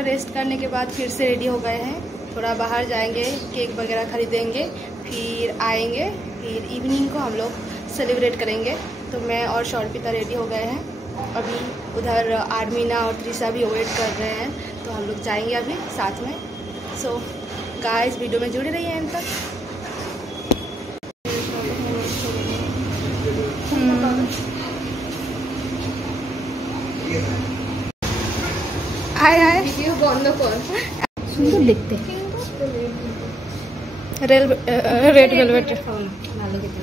घंटा रेस्ट करने के बाद फिर से रेडी हो गए हैं। थोड़ा बाहर जाएंगे, केक वगैरह खरीदेंगे, फिर आएंगे, फिर इवनिंग को हम लोग सेलिब्रेट करेंगे। तो मैं और शौर्पिता रेडी हो गए हैं। अभी उधर आर्मीना और त्रिशा भी वेट कर रहे हैं, तो हम लोग जाएंगे अभी साथ में। सो गाइस, वीडियो में जुड़े रहिए अंत तक। हाय वीडियो बंद कर। सुंदर देखते रेड वेलवेट ভালো খেতে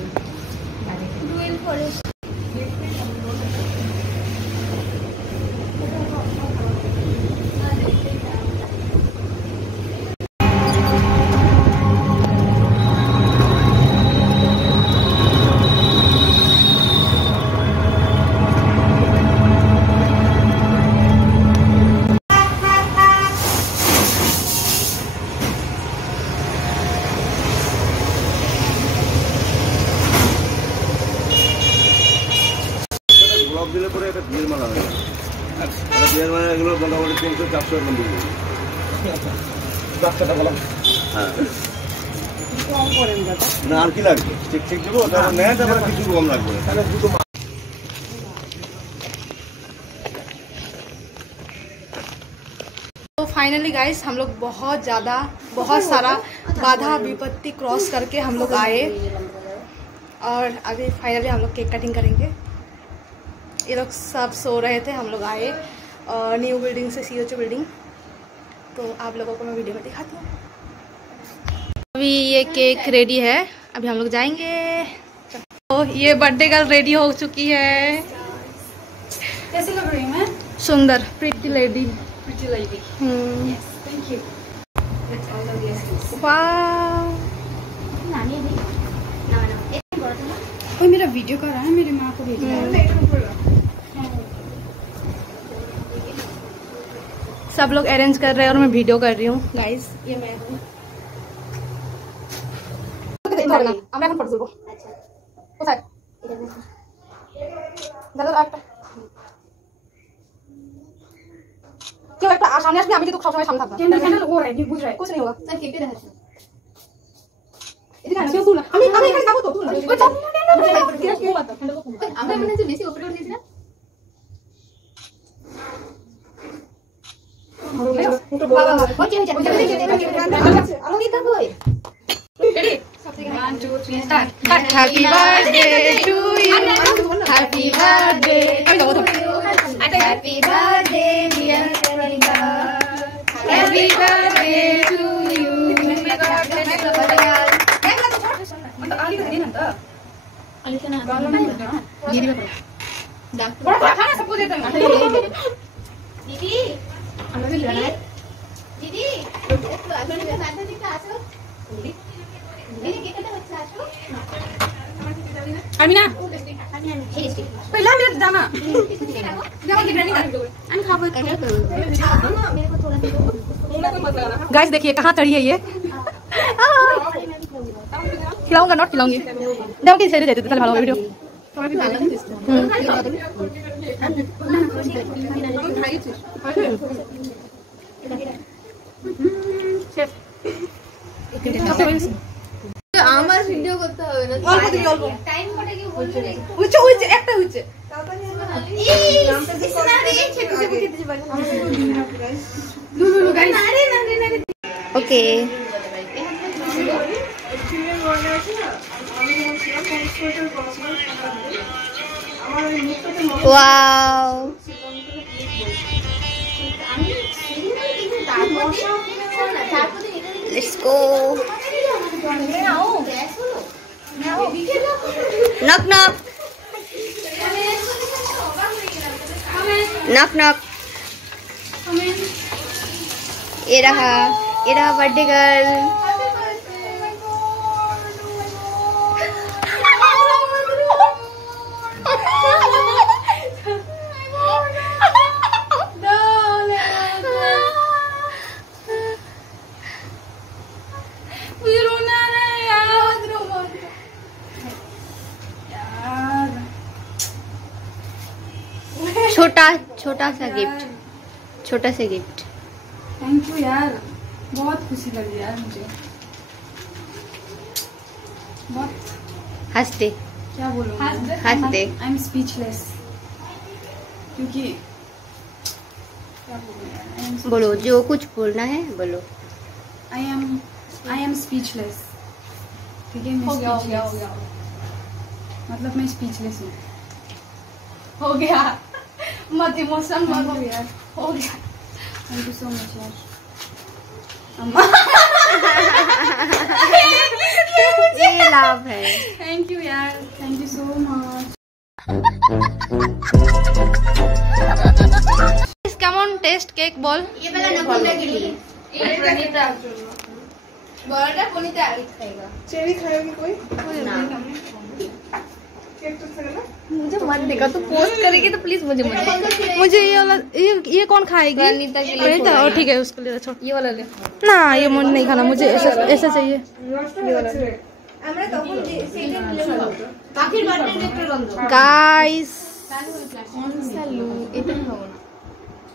ডুয়েল ফরেস্ট। দিলে পরে একটা বিয়ের মালা হয়। আর বিয়ের মালা এগুলো মোটামুটি 300-400 এরকম দিবে। বাচ্চাটা বলা হ্যাঁ কম করেন দাদা না, আর কি লাগবে? ঠিক দেবো, তাহলে নেট আবার কিছু কম লাগবে তাহলে দুটো। तो फाइनली गाइस, हम लोग बहुत सारा बाधा विपत्ति क्रॉस करके हम लोग आए, और अभी फाइनली हम लोग केक कटिंग करेंगे। ये लोग सब सो रहे थे, हम लोग आए न्यू बिल्डिंग से, COC बिल्डिंग। तो आप लोगों को मैं वीडियो में दिखाती हूँ। अभी ये केक रेडी है, अभी हम लोग जाएंगे। तो ये बर्थडे गर्ल रेडी हो चुकी है। कैसी लग रही है? सुंदर, pretty lady. Yes, thank you. That's all of this. वाह, कोई मेरा वीडियो कर रहा है, मेरी माँ को भेज रहा है। सब लोग अरेंज कर रहे हैं और मैं वीडियो कर रही हूँ गाइस। ये मैं हूँ। আমরা এখন ফটো তুলবো। আচ্ছা কোথায়? দাদা একটা কেউ একটা সামনে আসবে, আমি কিন্তু সবসময় সামনে থাকবো। कैंडल हो रहा है, बुझ रहा है। कुछ नहीं होगा। सर केक पे रहा है। এদিকে আসো, তুল। আমি এখানে যাবো তো, তুল। ওই চল। আমরা মনে হচ্ছে বেশি উপরে উঠে দিয়েছিলাম। Happy birthday to you. Happy birthday. Happy birthday dear Sarika. Happy birthday to you. Amina पहला मेरा जाना गाइस, देखिए कहाँ चढ़ी है ये। खिलाऊंगा, नॉट खिलाऊंगी। जाओ कि सेरे जाते चल, भालो वीडियो। আমার ভিডিও করতে হবে না, অল্প দিবি, অল্প টাইম কটা কি বলছো রে? উচ্চ একটা হচ্ছে okay. Wow, let's go. Knock knock knock knock. ये रहा बर्थडे गर्ल। छोटा सा गिफ्ट, छोटा सा गिफ्ट। थैंक यू यार, बहुत खुशी लगी यार मुझे, बहुत। हंसते क्या बोलूं, हंसते। आई एम स्पीचलेस, क्योंकि क्या बोलूं यार, I am बोलो जो कुछ बोलना है बोलो। आई एम स्पीचलेस, ठीक है। मैं speechless। मतलब मैं स्पीचलेस हूँ। हो गया, मत इमोशन मत हो यार, हो गया। थैंक यू सो मच यार अम्मा। ये लाभ है। थैंक यू यार, थैंक यू सो मच। কেমন টেস্ট কেক বল? ये वाला नकुंडा के लिए। বড়টা কোনিতে আগে খাইगा। चेरी खाएगी कोई? मुझे मत देखा, तो पोस्ट करेगी तो प्लीज मुझे मुझे ये वाला ये कौन खाएगी? अनीता के लिए अनीता, और ठीक है उसके लिए छोड़। ये वाला ले। ना ये मुझे नहीं खाना, मुझे ऐसा ऐसा चाहिए। ये वाला আমরা তখন যে সেইটা নিলে ভালো হতো। পাখির বার্থডে একটু বন্ধ। गाइस कौन सा लू? এটা খাবো না।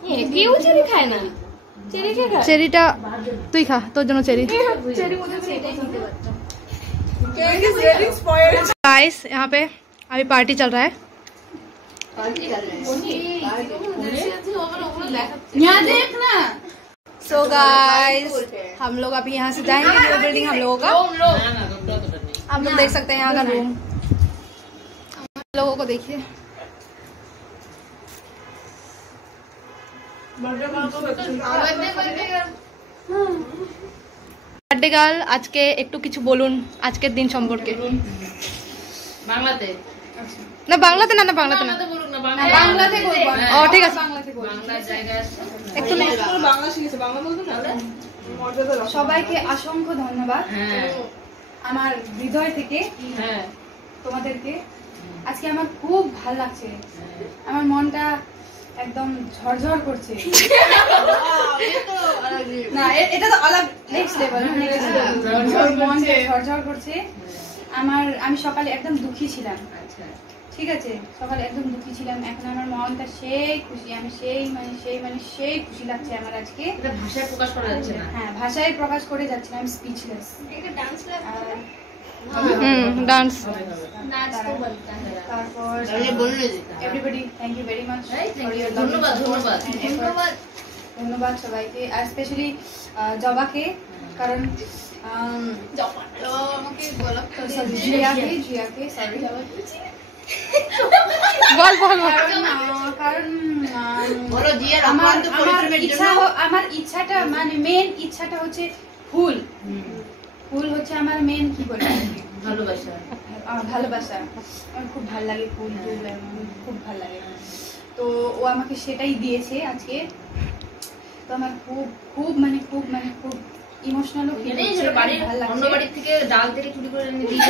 ये কেউ চেরি খায় না। চেরি কে খায়? চেরিটা তুই খা, তোর জন্য চেরি। চেরি मुझे সেটাই খেতে পারতো। गाइस यहाँ पे अभी पार्टी चल रहा है। यहाँ देखना। सो गाइस हम लोग अभी यहाँ से जाएंगे, वो बिल्डिंग हम लोगों का। आप लोग देख सकते हैं यहाँ का रूम। लोगों को देखिए, বার্থডে গার্ল আজকে একটু কিছু বলুন আজকের দিন সম্পর্কে। বাংলাতে না বাংলাতে না, না বাংলাতে না, বলুক না, বাংলাতে বলবো। ও ঠিক আছে, বাংলার জায়গা আছে। একটু বাংলা শিখেছে, বাংলা বলতো না। সবাইকে অসংখ্য ধন্যবাদ হ্যাঁ আমার হৃদয় থেকে হ্যাঁ তোমাদেরকে। আজকে আমার খুব ভালো লাগছে, আমার মনটা একদম ঝরঝর করছে। না এটা তো আলাদা নেক্সট লেভেল, মনটা ঝরঝর করছে আমার। আমি সকালে একদম দুঃখী ছিলাম, আচ্ছা ঠিক আছে, সকালে একদম দুঃখী ছিলাম, এখন আমার মনটা সেই খুশি, আমি সেই খুশি লাগছে আমার আজকে। এটা ভাষায় প্রকাশ করা যাচ্ছে না। হ্যাঁ, ভাষায় প্রকাশ করে যাচ্ছে না, আমি স্পিচলেস। ডান্স। তারপর everybody thank you very much, ধন্যবাদ ধন্যবাদ সবাইকে, আর স্পেশালি জবাকে, কারণ জিয়াকে সরি, বল বল বল। কারণ আমার ইচ্ছাটা মানে মেন ইচ্ছাটা হচ্ছে ফুল হচ্ছে আমার মেন, কি বলে, ভালোবাসা। আমার খুব ভালো লাগে ফুল, খুব ভালো লাগে। তো ও আমাকে সেটাই দিয়েছে আজকে, তো আমার খুব খুব মানে খুব ইমোশনাল অন্য বাড়ির থেকে ডাল থেকে চুরি করে এনে দিয়ে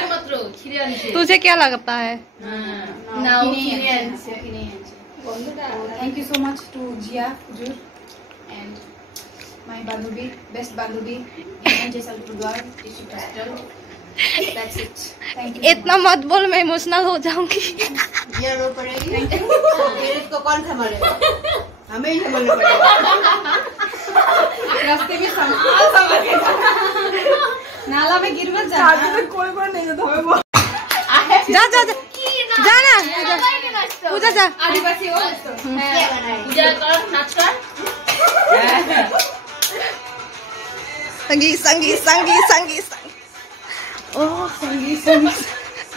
একমাত্র খিরে আনছে। तुझे क्या लगता है? না ও কিনে আনছে। Thank you so much to Zia হুজুর এন্ড মাই বান্ধবী, বেস্ট বান্ধবী Jaisalpur district hospital. That's it, thank you. इतना मत बोल, मैं इमोशनल हो जाऊंगी। ये रो पड़ेगी। फिर इसको कौन संभालेगा? हमें ही संभालना पड़ेगा। रास्ते में संभाल के नाला में गिर मत जाना, कोई नहीं जाता हमें। जा जा जा जा ना, पूजा जा। आदिवासी हो तो পূজা কর, নাচ কর। संगीत संगीत संगीत संगीत ओ संगीत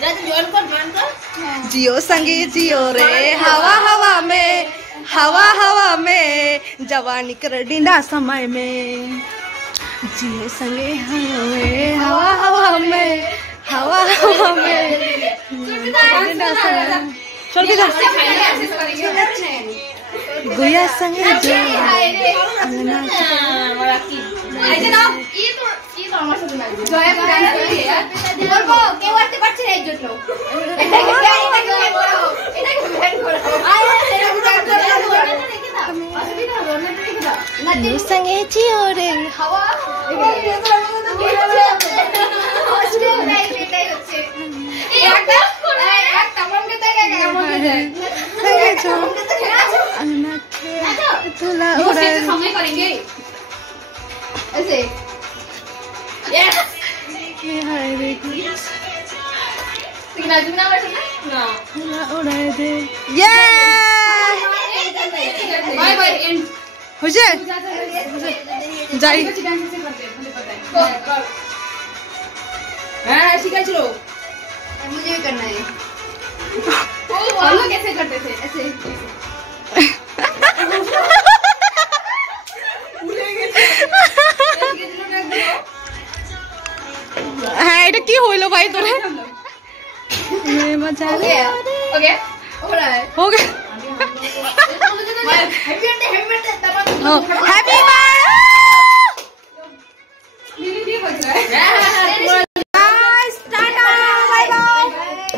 যা জয়েন কর जियो संगीत जियो रे हवा हवा में, हवा हवा में, जवानी कर डिंडा समय में, जियो संगे हमें, हवा हवा में, हवा हवा में, डिंडा समय। चल के जा गुया संगे जो अंगना এই না এই তো আমার সাথে লাগবে জয় গান করে यार বলবো কেউ আসতে পারছে না এই জন্য এটাকে ব্যান করো আরে সেটা ব্যান করো রেখে দাও অসুবিধা হবে না, রেখে দাও না। जियो संगे जियो रे হাওয়া অসুবিধা নাই, এটাই হচ্ছে একটা মনকে দেখে কেমন যায় संगे जो अंगना তুই নাচবি না আমার সাথে? না। বাই বাই এন্ড হয়েছে যাই হ্যাঁ শিখাইছিল मुझे भी करना है वो हम लोग कैसे करते थे ऐसे হ্যাঁ এটা কি হইলো ভাই তোরে মজা ओके हो रहा है हो गया हैप्पी बर्थडे तब हैप्पी ये बज रहा है guys tata bye bye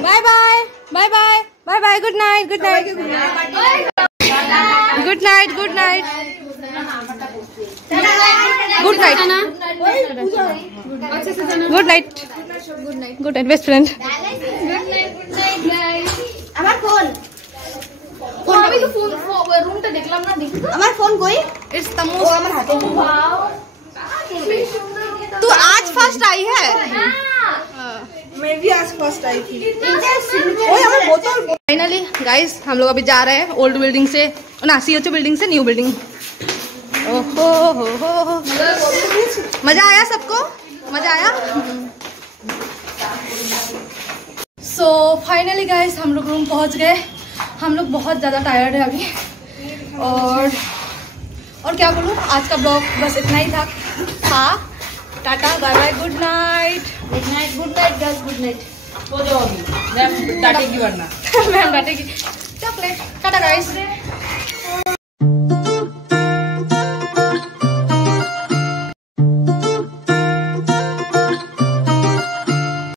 bye bye bye bye bye bye good night good night good night good night good night good night good night best friend আমার ফোন আমি তো ফোন রুমটা দেখলাম না দেখি আমার ফোন কই इट्स द ও मोस्ट আমার হাতে तू आज फर्स्ट आई है मैं भी आज फर्स्ट आई थी ओए আমার বোতল फाइनली गाइस हम लोग अभी जा रहे हैं ओल्ड बिल्डिंग से ना सीएचओ बिल्डिंग से न्यू बिल्डिंग ओहो हो मजा आया सबको मजा आया सो फाइनली गाइस हम लोग रूम पहुंच गए हम लोग बहुत ज़्यादा टायर्ड है अभी और क्या बोलूँ आज का ब्लॉग बस इतना ही था tata bye bye good night guys good night हो जाओ अभी मैं डांटेगी वरना मैम बैठेगी चॉकलेट टाटा गाइस